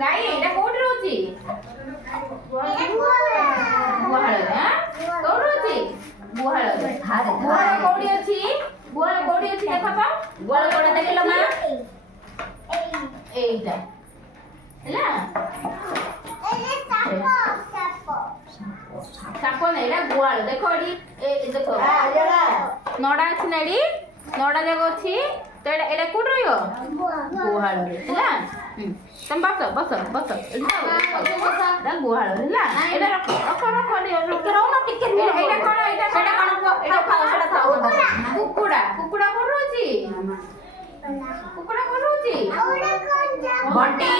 ଗାଈ ଏଇଟା କୋଉଠି ରହୁଛି? ଗୁହାଳରେ। କୋଉଠି ରହୁଛି? ଗୁହାଳରେ। ଗୁହାଳ କୋଉଠି ଅଛି? ଗୁହାଳ କୋଉଠି ଅଛି ଦେଖ ତ? ଗୁହାଳ କୋଉଟା ଦେଖିଲ ମା? এইটা ହେଲା ସାପ ନା ଏଇଟା ଗୁହାଳ ଦେଖ ଏଠି ଦେଖ ନଡ଼ା ଅଛି ନା ଏଠି ନଡ଼ା ଯାକ ଅଛି ତ ଏଇଟା କୋଉଠି ରହିବ? ଗୁହାଳରେ ହେଲା ତମେ ବସ ବସ ବସ ଏଇଟା ଗୁହାଳ ହେଲା ଏଇଟା ରଖ ରଖ ରଖ ଟିକେ ରହୁନ ଟିକେ ଏଇଟା କଣ ଏଇଟା ସେଟା କଣ ଏଇଟା ଖାଅ ସେଟା ଖାଅ କୁକୁଡ଼ା କୁକୁଡ଼ା କୋଉଠି ରହୁଛି? କୁକୁଡ଼ା କୋଉଠି ରହୁଛି? ବଣ୍ଟି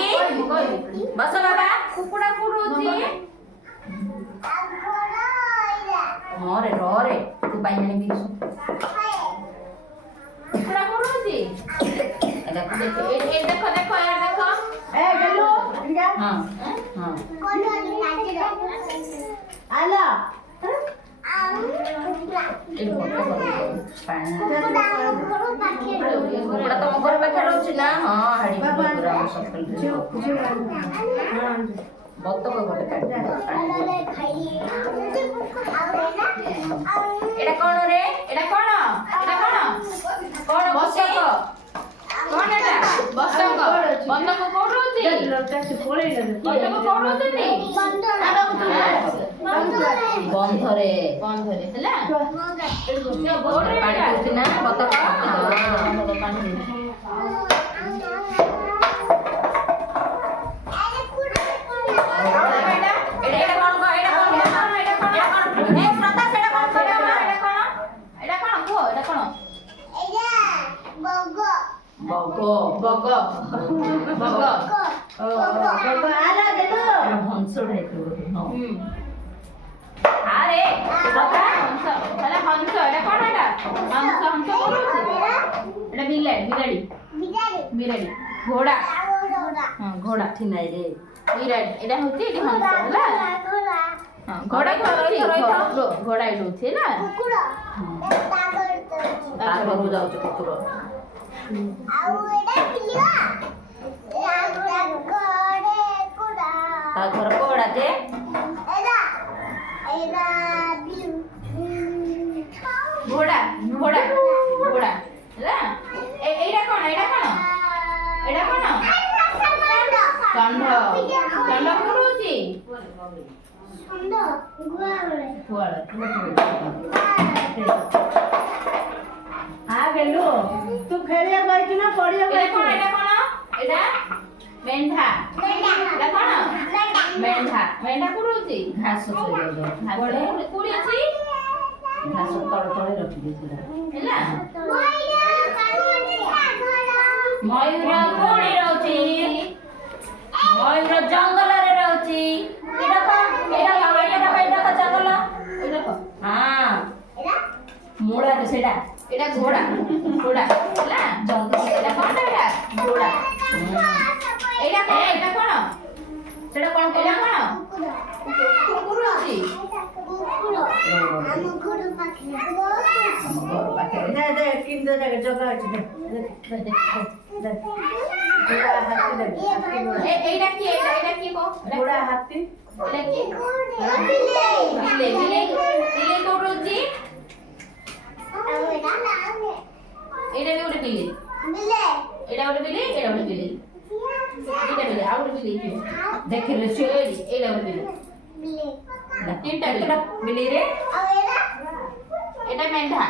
ବସ ବାବା କୁକୁଡ଼ା କୋଉଠି ରହୁଛି? रे तू बाइयानी भी कुकुड़ा कोन होची देखो देखो ए देखो देखो यार देखो ए गल्लू हां हां कोन होची नाची आला कुकुड़ा तो मगर पाखे रहउची ना हां हाडी कुकुड़ा सकल बत्तक गोटे एटा कोन रे एटा कोन कोन बसक कोन एटा बसक बंदक कोन रहउची बंदक कोन रहउची बंधरे बंधरे हैला गोटे पानी होची ना बत्तक बगो बगो बगो बगो आला गेलो हंसड हेतु अरे बता हंस हला हंस एटा कोन एटा हंस हंस कोन एटा बिलाड़ी बिलाड़ी घोड़ा हां घोड़ा थिनाई रे बिलाड़ी एटा होती एटी हंस हला हां घोड़ा घोड़ा एटा होती ना कुकुड़ा तागर हो जाउ छ कुकुड़ा आउ एटा पिलिया ता घर कोड़ा जे एदा एदा घोड़ा घोड़ा घोड़ा हैला एटा कोन षंढ षंढ कोन होची षंढ गुआळ आ गेलु तू खेलिया गई ना पड़िया गई एटा कोन एटा मेंढा एटा कोन मेंढा मेंढा कोन होची घास बड़े कोडी अछि घास तळ तळे रखि देछला हैला मयूर कोडी रहउची मयूर जंगल रे रहउची एटा का जंगल एटा हां मोड़ा रे सेडा एटा घोड़ा घोड़ा हैला जंगल एटा कोन एटा घोड़ा एटा कोन सेडा कोन एटा कोन कुकुर अछि हम घर पाखे दे दे किन दे जगह अछि दे घोड़ा हाथी दे एटा की को घोड़ा हाथी एटा की बिले कोन अछि एटा भी गोटे बिले एटा गोटे बिले एटा गोटे बिले एटा बिले आ गोटे बिले देख रे से एटा गोटे बिले तीनटा बिले रे एटा मेंढा